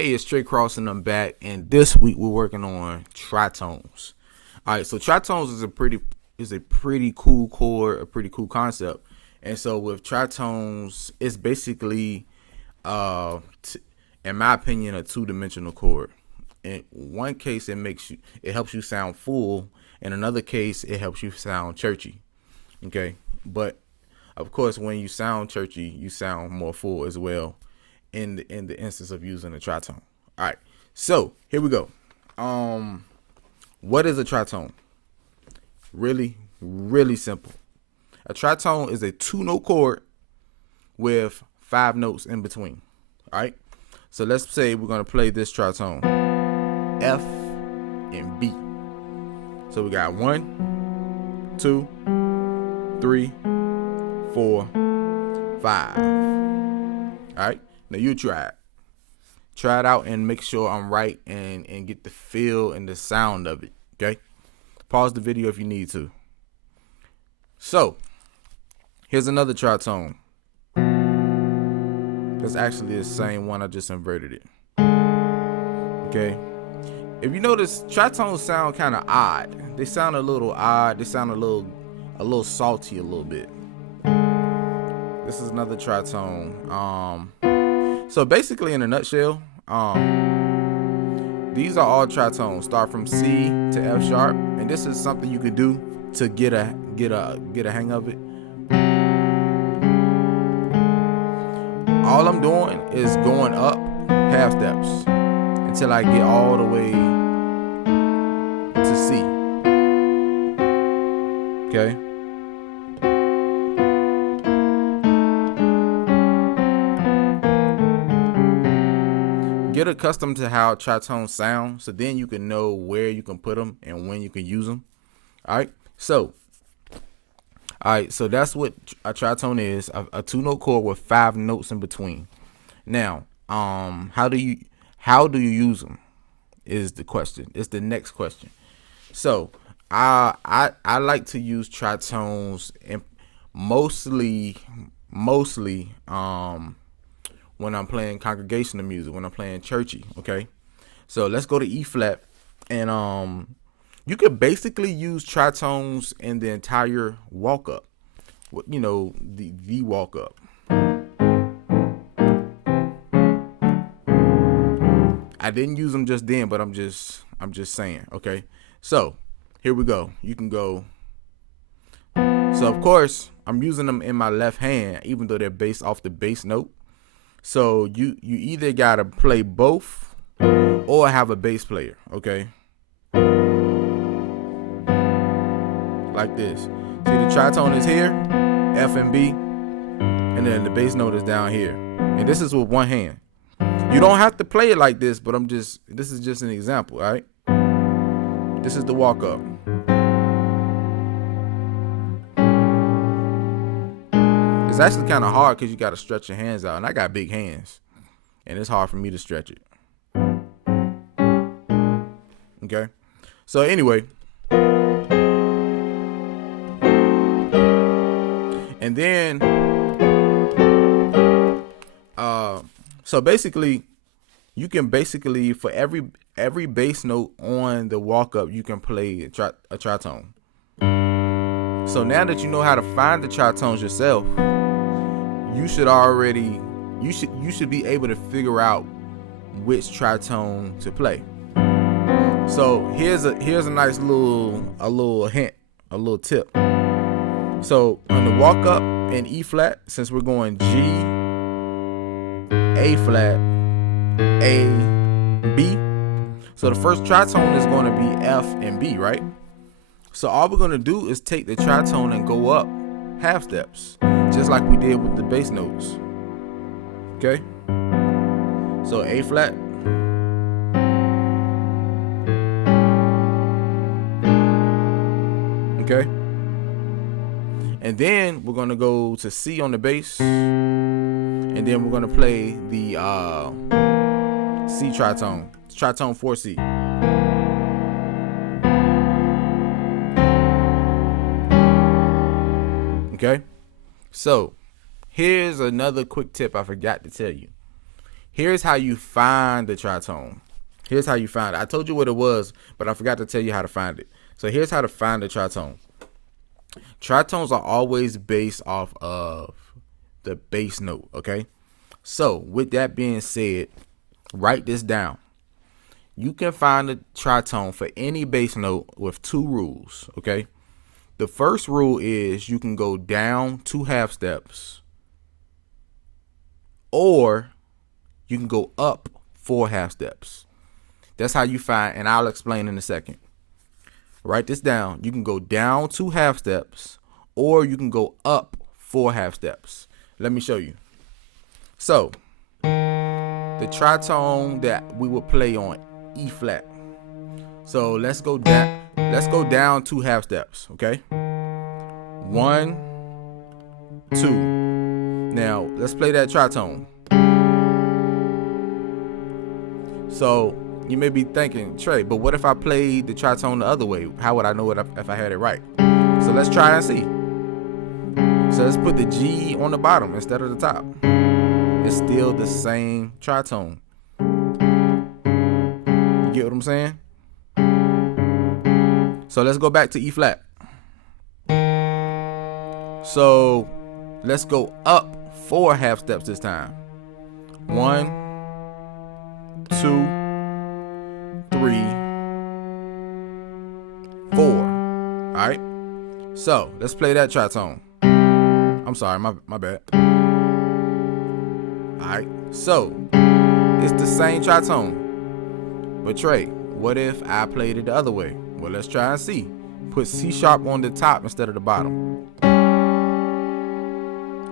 Hey, it's Straight Cross and I'm back, and this week we're working on tritones. All right, so tritones is a pretty cool chord, a pretty cool concept. And so with tritones, it's basically in my opinion, a two-dimensional chord. In one case it helps you sound full, in another case it helps you sound churchy. Okay? But of course, when you sound churchy, you sound more full as well in the instance of using a tritone. All right, so here we go. What is a tritone? Really simple. A tritone is a two-note chord with 5 notes in between. All right, so let's say we're gonna play this tritone, F and B. So we got 1, 2, 3, 4, 5. All right. Now you try it out and make sure I'm right and get the feel and the sound of it. Okay. Pause the video if you need to. So here's another tritone. That's actually the same one. I just inverted it. Okay. If you notice, tritones sound kind of odd. They sound a little odd. They sound a little salty a little bit. This is another tritone. So basically, in a nutshell, these are all tritones. Start from C to F sharp, and this is something you could do to get a hang of it. All I'm doing is going up half steps until I get all the way to C. Okay. Get accustomed to how tritones sound, so then you can know where you can put them and when you can use them. All right, so that's what a tritone is: a two-note chord with 5 notes in between. Now, how do you use them? Is the question. It's the next question. So, I like to use tritones and mostly when I'm playing congregational music, when I'm playing churchy. Okay, so let's go to E flat, and you could basically use tritones in the entire walk up. The walk up. I didn't use them just then, but I'm just saying. Okay, so here we go. You can go. So of course I'm using them in my left hand, even though they're based off the bass note. So you either gotta play both or have a bass player, okay? Like this. See, the tritone is here, F and B, and then the bass note is down here. And this is with one hand. You don't have to play it like this, but this is just an example, all right? This is the walk up. It's actually kind of hard because you got to stretch your hands out, and I got big hands, and it's hard for me to stretch it. Okay, so anyway, and then so basically, you can for every bass note on the walk up, you can play a tritone. So now that you know how to find the tritones yourself, you should be able to figure out which tritone to play. So here's a nice little hint, a little tip. So on the walk up in E flat, since we're going G, A flat, A, B, so the first tritone is going to be F and B, right? So all we're going to do is take the tritone and go up half steps, just like we did with the bass notes. Okay? So A flat, okay? And then we're going to go to C on the bass, and then we're going to play the C tritone, tritone 4C. Okay, so here's another quick tip I forgot to tell you. Here's how you find the tritone. Here's how you find it. I told you what it was, but I forgot to tell you how to find it. So here's how to find the tritone. Tritones are always based off of the bass note, okay? So with that being said, write this down. You can find the tritone for any bass note with 2 rules, okay? The first rule is you can go down 2 half steps, or you can go up 4 half steps. That's how you find, and I'll explain in a second. Write this down. You can go down 2 half steps, or you can go up 4 half steps. Let me show you. So, the tritone that we will play on E flat. So let's go down. Let's go down 2 half steps. Okay. 1, 2. Now let's play that tritone. So you may be thinking, Trey, but what if I played the tritone the other way? How would I know it if I had it right? So let's try and see. So let's put the G on the bottom instead of the top. It's still the same tritone. You get what I'm saying? So let's go back to E flat. So let's go up 4 half steps this time. 1, 2, 3, 4. All right. So let's play that tritone. I'm sorry, my bad. All right. So it's the same tritone. But Trey, what if I played it the other way? Well, let's try and see. Put C sharp on the top instead of the bottom.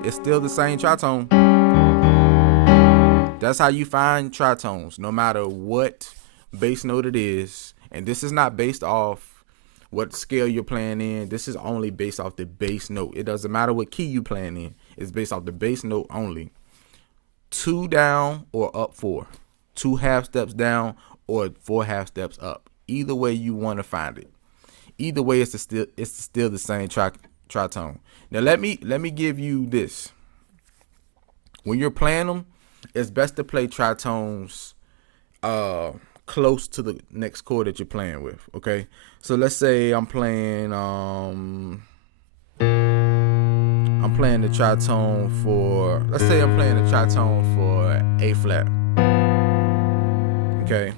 It's still the same tritone. That's how you find tritones, no matter what bass note it is. And this is not based off what scale you're playing in. This is only based off the bass note. It doesn't matter what key you're playing in. It's based off the bass note only. 2 down or up 4. 2 half steps down or 4 half steps up. Either way you want to find it. Either way, it's still the same tritone. Now let me give you this. When you're playing them, it's best to play tritones close to the next chord that you're playing with. Okay, so let's say I'm playing the tritone for. Let's say I'm playing the tritone for A flat. Okay,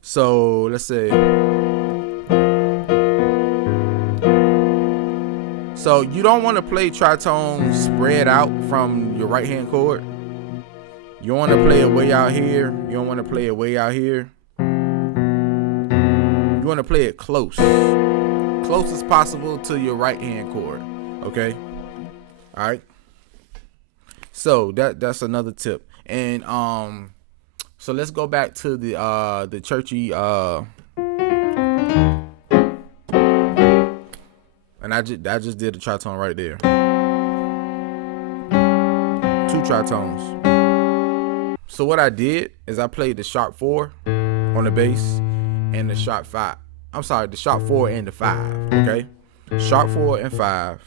so let's say. So you don't want to play tritones spread out from your right hand chord. You want to play it way out here. You don't want to play it way out here. You want to play it close as possible to your right hand chord. Okay. All right. So that's another tip. And so let's go back to the churchy and I just did a tritone right there. 2 tritones. So what I did is I played the sharp 4 on the bass and the sharp 5. I'm sorry, the sharp 4 and the 5. Okay, sharp 4 and 5.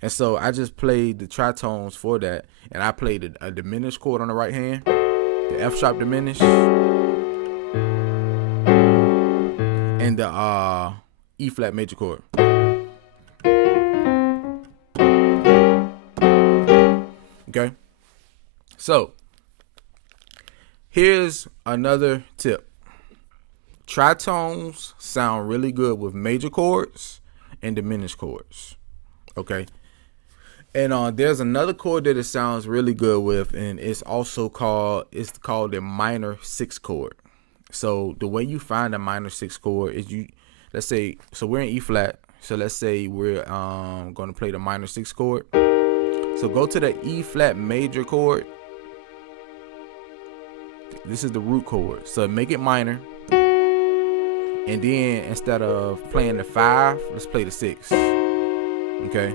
And so I just played the tritones for that, and I played a diminished chord on the right hand, the F sharp diminished, and the E flat major chord. Okay, so here's another tip. Tritones sound really good with major chords and diminished chords. Okay, and there's another chord that it sounds really good with, and it's called the minor 6 chord. So the way you find a minor 6 chord is let's say, so we're in E flat. So let's say we're going to play the minor 6 chord. So go to the E flat major chord. This is the root chord. So make it minor. And then instead of playing the 5, let's play the 6. Okay.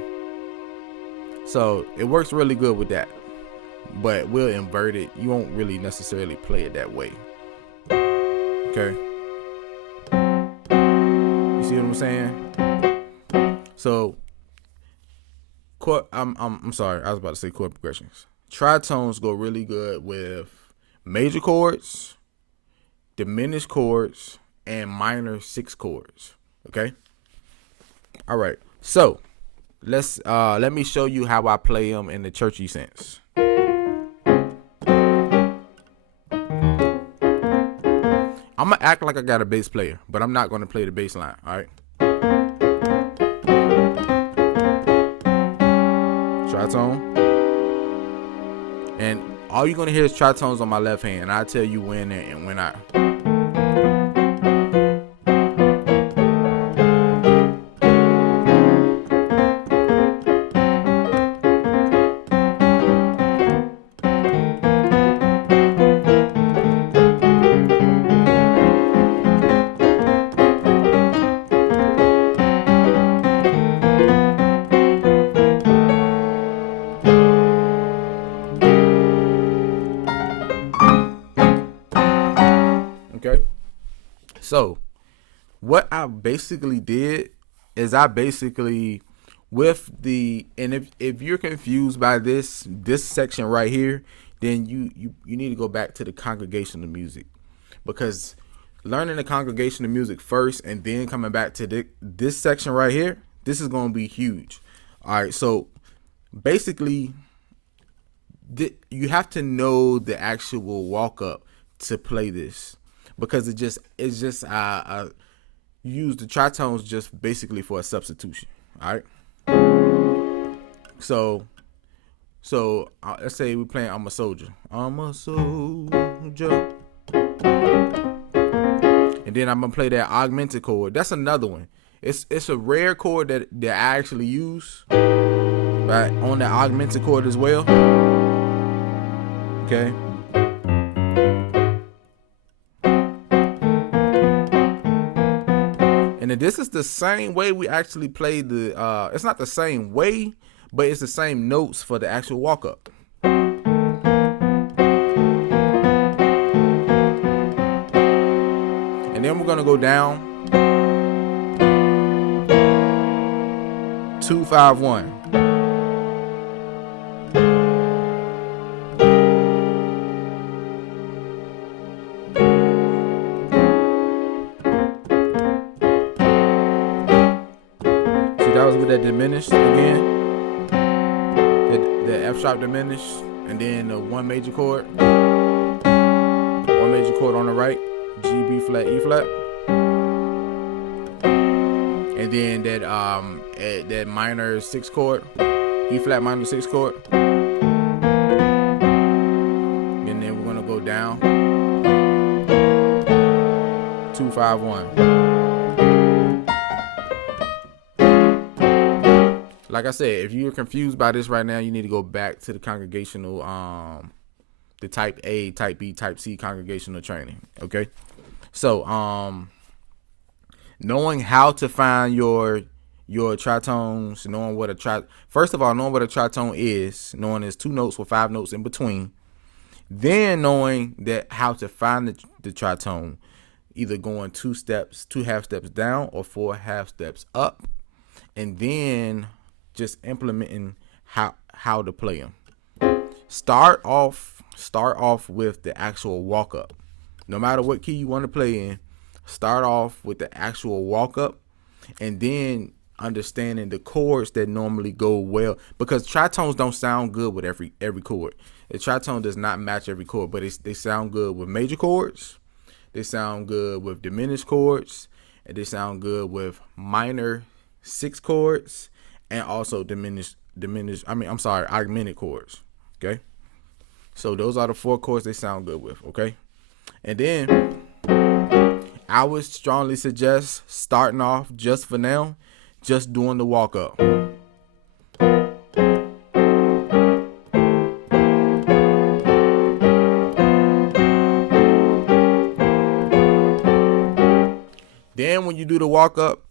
So it works really good with that. But we'll invert it. You won't really necessarily play it that way. Okay. You see what I'm saying? So I'm sorry, I was about to say chord progressions. Tritones go really good with major chords, diminished chords, and minor 6 chords. Okay. All right. So let me show you how I play them in the churchy sense. I'm gonna act like I got a bass player, but I'm not gonna play the bass line. All right. Tritone, and all you're gonna hear is tritones on my left hand, and I tell you when and when I. Okay. So what I basically did is with the, and if you're confused by this section right here, then you need to go back to the congregational music, because learning the congregational music first and then coming back to this section right here, this is going to be huge. All right. So basically you have to know the actual walk up to play this, because it's just use the tritones just basically for a substitution. All right. So let's say we're playing I'm a Soldier. I'm a soldier. And then I'm gonna play that augmented chord. That's another one. It's a rare chord that I actually use, right, on the augmented chord as well. Okay. And then this is the same way we actually play the it's not the same way, but it's the same notes for the actual walk up. And then we're gonna go down 2 5 1. That was with that diminished again, the F sharp diminished, and then the one major chord on the right, G, B flat, E flat, and then that minor 6 chord, E flat minor 6 chord, and then we're gonna go down 2 5 1. Like I said, if you're confused by this right now, you need to go back to the congregational, the type A, type B, type C congregational training. Okay. So, knowing how to find your tritones, knowing what first of all, knowing what a tritone is, knowing there's 2 notes with 5 notes in between, then knowing that how to find the tritone, either going 2 half steps down or 4 half steps up, and then just implementing how to play them. Start off with the actual walk up. No matter what key you want to play in, start off with the actual walk up, and then understanding the chords that normally go well, because tritones don't sound good with every chord. The tritone does not match every chord, but they sound good with major chords, they sound good with diminished chords, and they sound good with minor 6 chords, and also augmented chords. Okay. So those are the 4 chords they sound good with. Okay. And then I would strongly suggest starting off, just for now, just doing the walk up. Then when you do the walk up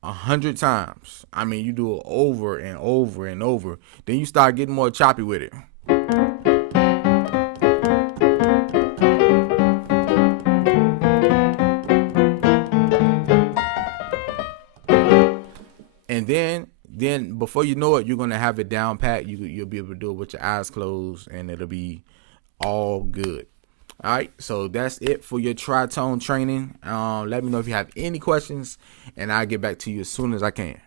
100 times. I mean, you do it over and over and over. Then you start getting more choppy with it. And then before you know it, you're gonna have it down pat. You'll be able to do it with your eyes closed, and it'll be all good. All right, so that's it for your tritone training. Let me know if you have any questions, and I'll get back to you as soon as I can.